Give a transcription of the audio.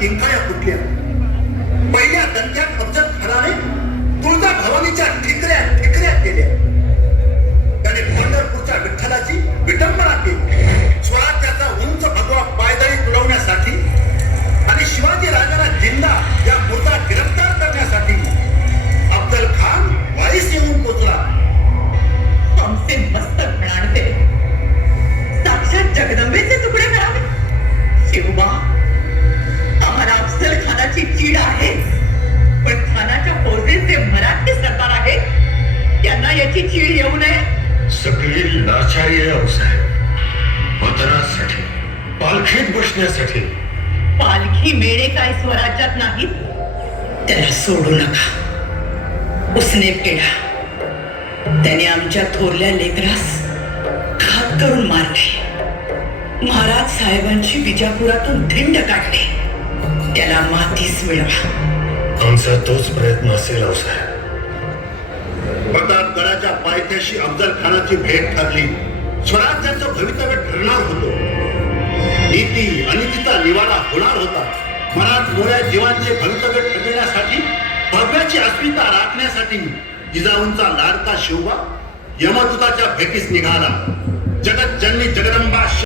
किंकाळ्या फुटल्या. पहिल्या दणक्यात अफजल खानाने तुळजा भवानीच्या ठिकऱ्या ठिकऱ्या केल्या. त्याने पंढरपूरच्या विठ्ठलाची विटंबना केली. स्वराज्याचा उंच भगवा पायदळी तुडवण्यासाठी आणि शिवाजी राजाला जिंदा या मुर्दा गिरफ्तार करण्यासाठी अफजल खान वाईस येऊन पोचला. आमचे मस्तक म्हणाणते साक्षात जगदंबेचे तुकडे मिळाले. शिवबा, आम्हाला अफजल खानाची चीड आहे, पण खानाच्या फौजेचे मराठी सरदार आहे, त्यांना याची चीड येऊ नये. सगळी लाचारी आहे साहेब. मतदानासाठी, पालखीत बसण्यासाठी. पालखी मेळे काय स्वराज्यात नाहीत. त्याला सोडू नका. उसने पेढा त्याने आमच्या थोरल्या लेकरास घात करून मारले. महाराज साहेबांची विजापुरातून धिंड काढले. त्याला मातीस मिळवा. आमचा तोच प्रयत्न असेल साहेब. प्रतापगडाच्या पायथ्याशी अफजल खानाची भेट ठरली. स्वराज्याचं भवितव्य ठरणार होतं. नीती अनितीचा निवाडा होणार होता. मनात मोळ्या जीवांचे भवितव्य ठरविण्यासाठी, भव्याची अस्मिता राखण्यासाठी जिजाऊंचा लाडका शिवबा यमदूताच्या भेटीस निघाला. जगत जननी जगदंबा